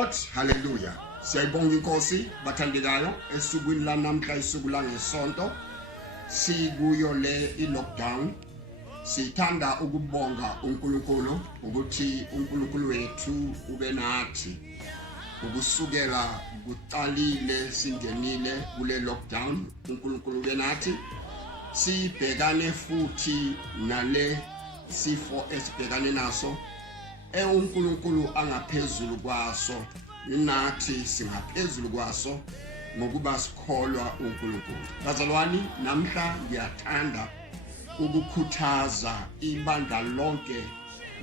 Lord, hallelujah. Siyayibonga inkosi bathandekayo esukwini lanamhla isuku langesonto sikuyo le i-lockdown. Sithanda ukubonga uNkulunkulu ukuthi uNkulunkulu wethu ube nathi ukusukela kuqalile singenile kule lockdown. uNkulunkulu ube nathi sibhekane futhi nale sifo esibhekane naso. uNkulunkulu angaphezulu kwaso, nathi singaphezulu kwaso ngokuba sikholwa uNkulunkulu. Bazalwane, namhla ngiyathanda ukukhuthaza ibandla lonke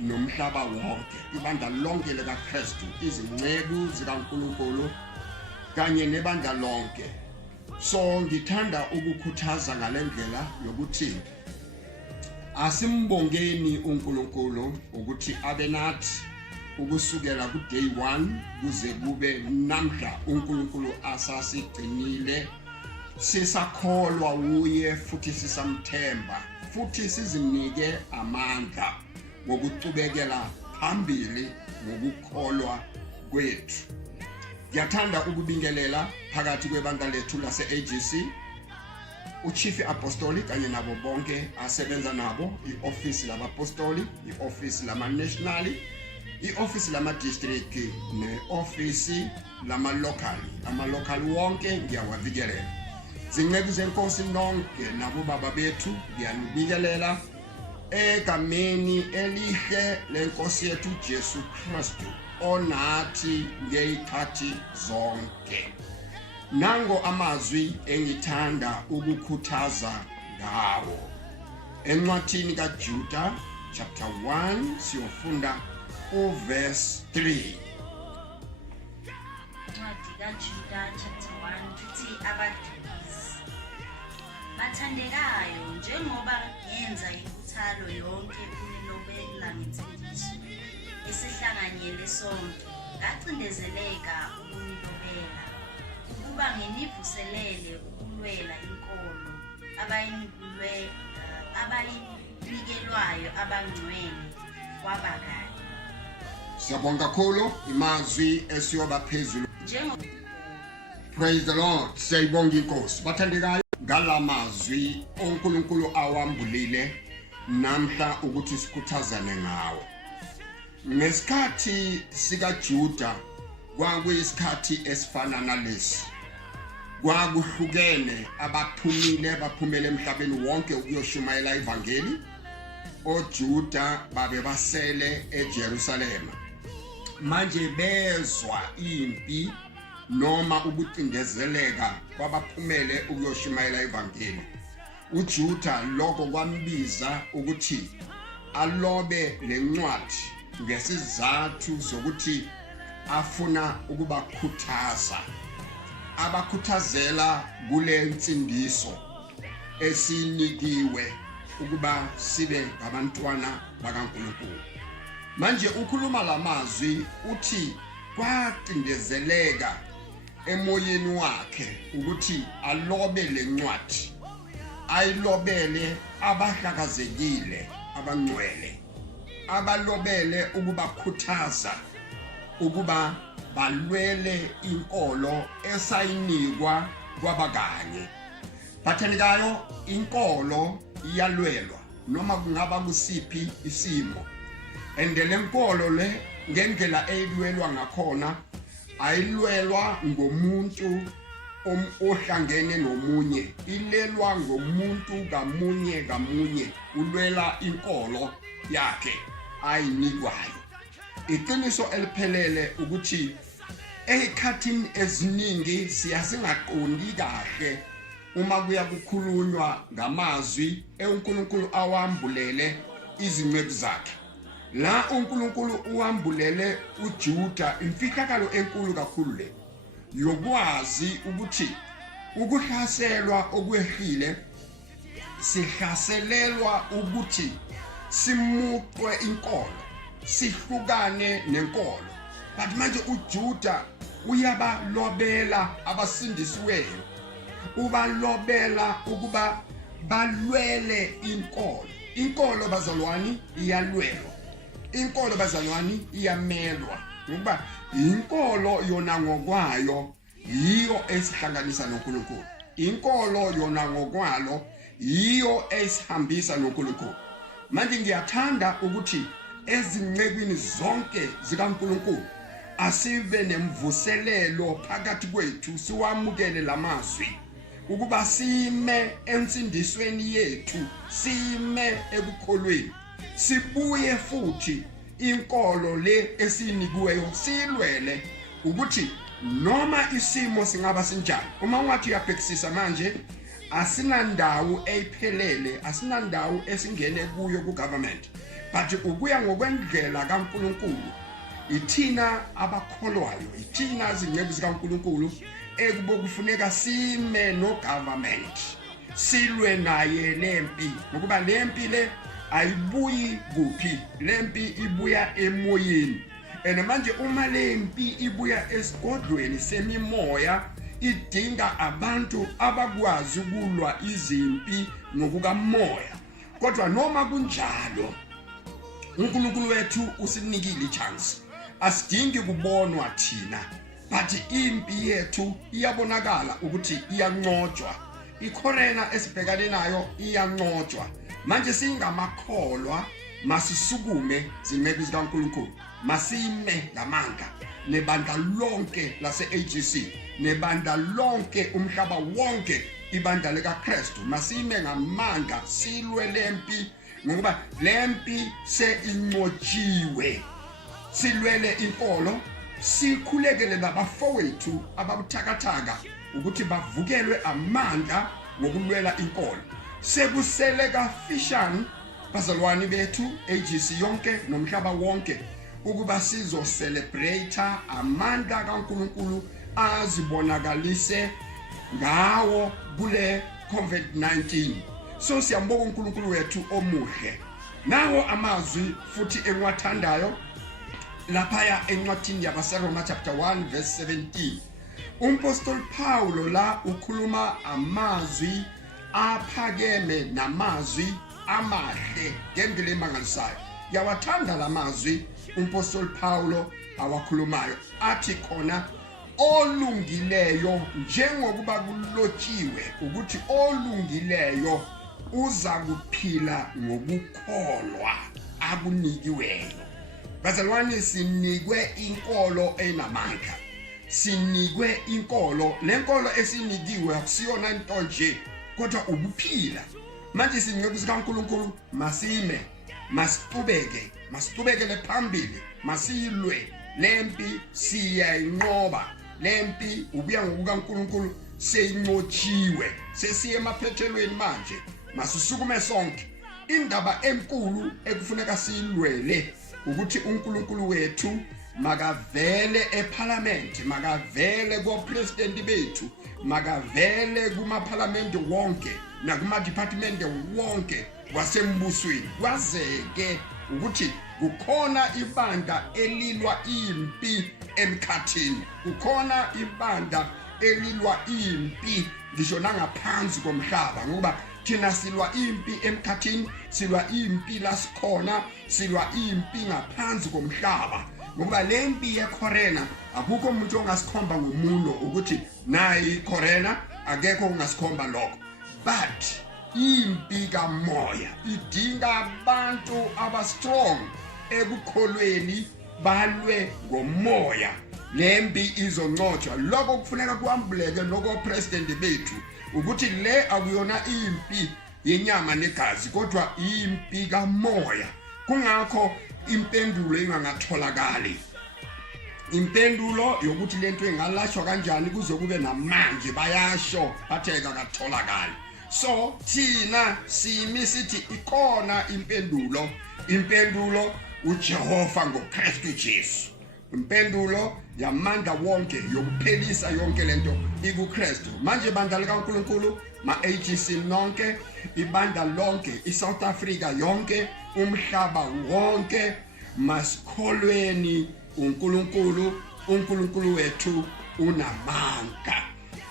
nomhlaba wonke, ibandla lonke likaKristu, izingceku zikaNkulunkulu kanye nebandla lonke. So ngithanda ukukhuthaza ngalendlela yokuthi asimbongeni uNkulunkulu ukuthi abe nathi ukusukela ku day 1 kuze kube namhla. uNkulunkulu asasigcinile, sisakholwa uye futhi sisamthemba, futhi sizinike amandla ngokucubekela phambili ngokukholwa kwethu. Ngiyathanda ukubingelela phakathi kwebandla lethu lase AGC uChief Apostoli kanye nabo bonke asebenza nabo, ioffice labapostoli, ioffice lama national, ioffice lama district neoffice lama local. Ama local wonke ngiyawavikelela. Zinceku zenkosi nonke nabo baba bethu ngiyanibikelela egameni elihle lenkosi yethu Jesu Kristu onathi ngeyikhathi zonke. Nango amazwi engithanda ukukhuthaza ngawo. Encwadini kaJuda chapter 1 siyofunda verse 3. Encwadi kaJuda chapter 1 kuthi abadukisi bathandekayo, njengoba ngenza inkuthalo yonke kunilobela ngensindiso esihlanganyele sonke, ngacindezeleka ukunilobela ukuba nginivuselele ukulwela inkolo abayinikelwayo abangcwele kwabakanye. Siyabonga kakhulu imazwi esiyoba phezulu. Praise the Lord. Siyabonga inkosi bathandekayo ngalamazwi uNkulunkulu awambulile namhla ukuthi sikhuthazane ngawo. Ngesikhathi sikaJuda kwakuyisikhathi esifana nalesi. Kwakuhlukene baphumele emhlabeni wonke ukuyoshumayela ivangeli. oJuda babe basele eJerusalema, manje bezwa impi noma ukucindezeleka kwabaphumele ukuyoshumayela ivangeli. uJuda lokho kwambiza ukuthi alobe lencwadi ngesizathu sokuthi afuna ukubakhuthaza, abakhuthazela kule nsindiso esinikiwe ukuba sibe ngabantwana bakaNkulunkulu. Manje ukhuluma lamazwi uthi kwacindezeleka emoyeni wakhe ukuthi alobe lencwadi, ayilobele abahlakazekile abangcwele, abalobele ukubakhuthaza ukuba balwele inkolo esayinikwa kwabakanye. Bathandekayo, inkolo iyalwelwa noma kungaba kusiphi isimo, endele inkolo le ngendlela eyilwelwa ngakhona ayilwelwa ngomuntu ohlangene nomunye, ilelwa ngomuntu ngamunye ulwela inkolo yakhe ayinikwayo. Iqiniso eliphelele ukuthi ekhathini eziningi siyasingaqondi kahle uma kuya kukhulunywa ngamazwi uNkulunkulu awambulele izinceku zakhe. La uNkulunkulu uwambulele uJuda imfihlakalo enkulu kakhulu le yokwazi ukuthi ukuhlaselwa okwehlile sihlaselelwa ukuthi simuqwe inkolo, sihlukane nenkolo. But manje uJuda uyabalobela abasindisiweyo, ubalobela ukuba balwele inkolo. Inkolo bazalwane iyalwelwa, inkolo bazalwane iyamelwa. ngoba inkolo yona ngokwayo yiyo esihlanganisa noNkulunkulu. Inkolo yona ngokwalo yiyo esihambisa noNkulunkulu. Manje ngiyathanda ukuthi ezincekwini zonke zikaNkulunkulu asibe nemvuselelo phakathi kwethu siwamukele lamazwi ukuba sime ensindisweni yethu, sime ekukholweni, sibuye futhi inkolo le esinikiweyo silwele ukuthi noma isimo singaba sinjani. Uma ungathi uyabhekisisa manje asinandawo eyiphelele, asinandawo esingene kuyo ku-government, but ukuya ngokwendlela kaNkulunkulu ithina abakholwayo, ithina izingcezu zikaNkulunkulu ekubokufuneka sime no-government, silwe naye lempi, ngokuba lempi le ayibuyi kuphi, lempi ibuya emoyeni. And manje uma lempi ibuya esigodlweni semimoya idinga abantu abakwazi ukulwa izimpi ngokukamoya. Kodwa noma kunjalo uNkulunkulu wethu usinikile ichance, asidingi kubonwa thina, but impi yethu iyabonakala ukuthi iyanqotshwa. Ikhorena esibhekane nayo iyanqotshwa. Manje singamakholwa masisukume zinceku zikaNkulunkulu, masime ngamandla nebandla lonke lase-AGC, nebandla lonke umhlaba wonke, ibandla likaKristu, masime ngamandla silwe lempi, ngoba lempi seinqotshiwe. Silwele inkolo, sikhulekele nabafowethu ababuthakathaka ukuthi bavukelwe amandla ngokulwela inkolo. Sekusele kafishane bazalwane bethu AGC yonke nomhlaba wonke ukuba sizo celebrate amandla kaNkulunkulu azibonakalise ngawo kule COVID-19. So siyambonga uNkulunkulu wethu omuhle. Nawo amazwi futhi engiwathandayo laphaya encwadini yabaseRoma chapter 1 verse 17. Umpostoli Paulo la ukhuluma amazwi aphakeme namazwi amahle ngendlela emangalisayo. Yawathanda lamazwi umpostoli Paulo awakhulumayo, athi khona olungileyo njengokuba kulotshiwe ukuthi olungileyo uza kuphila ngokukholwa akunikiweyo. Bazalwane, sinikwe inkolo enamandla, sinikwe inkolo. Lenkolo esinikiwe akusiyona into nje kodwa ukuphila. Manje sinceku zikaNkulunkulu masime, masitubekele phambili, masilwe lempi, siyayinqoba lempi. Ubuya ngokukaNkulunkulu seyinqotshiwe, sesiye emaphethelweni manje. Masisukume sonke. Indaba enkulu ekufuneka silwele ukuthi uNkulunkulu wethu makavele eParliament, makavele kopresident bethu, makavele kumaParliament wonke nakumadepartment wonke wasembusweni. Kwazeke ukuthi kukhona ibandla elilwa impi emkhathini, kukhona ibandla elilwa impi ngisho nangaphansi komhlaba, ngoba thina silwa impi emkhathini, silwa impi lasikhona, silwa impi ngaphansi komhlaba. Ngoba lempi yecorona akukho umuntu ongasikhomba ngomuno ukuthi nayi corona, akekho ongasikhomba lokho. But impi kamoya idinga abantu abastrong ekukholweni, balwe ngomoya. Lempi izonqotshwa. Lokho kufuneka kuambuleke noko president bethu ukuthi le akuyona impi yenyama negazi kodwa impi kamoya. Kungakho impendulo ingangatholakali. Impendulo yokuthi lento engalashwa kanjani kuze kube namanje bayasho batheka katholakali. So thina simi sithi ikona impendulo. Impendulo uJehova ngoKristu Jesu. Impendulo yamandla wonke yokuphelisa yonke lento ikuKristu. Manje ibandla likaNkulunkulu, ma-AGC nonke, ibandla lonke, iSouth Africa yonke, umhlaba wonke, masikholweni uNkulunkulu. uNkulunkulu wethu unamandla.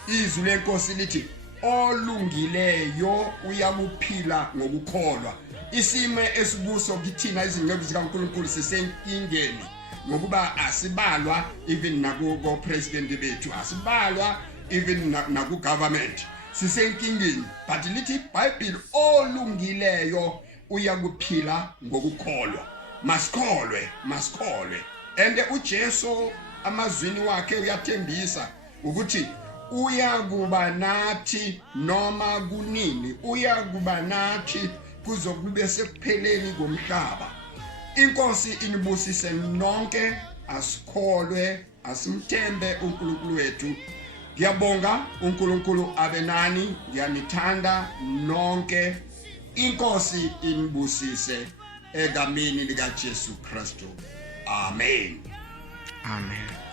Izwi lenkosi lithi olungileyo uyakuphila ngokukholwa. Isime esibuso kithina izinceku zikaNkulunkulu sisenkingeni. ngokuba asibalwa even naku president bethu, asibalwa even naku government. Sisenkingeni, but lithi iBhayibheli olungileyo uyakuphila ngokukholwa. Masikholwe. And uJesu amazwini wakhe uyathembisa ukuthi uyakuba nathi noma kunini, uyakuba nathi kuzokube sekupheleni komhlaba. Inkosi inibusise nonke, asikholwe, asimthembe uNkulunkulu wethu. Ngiyabonga uNkulunkulu abe nani, ngiyanithanda nonke. Inkosi inibusise egameni likaJesu Kristu. Amen. Amen.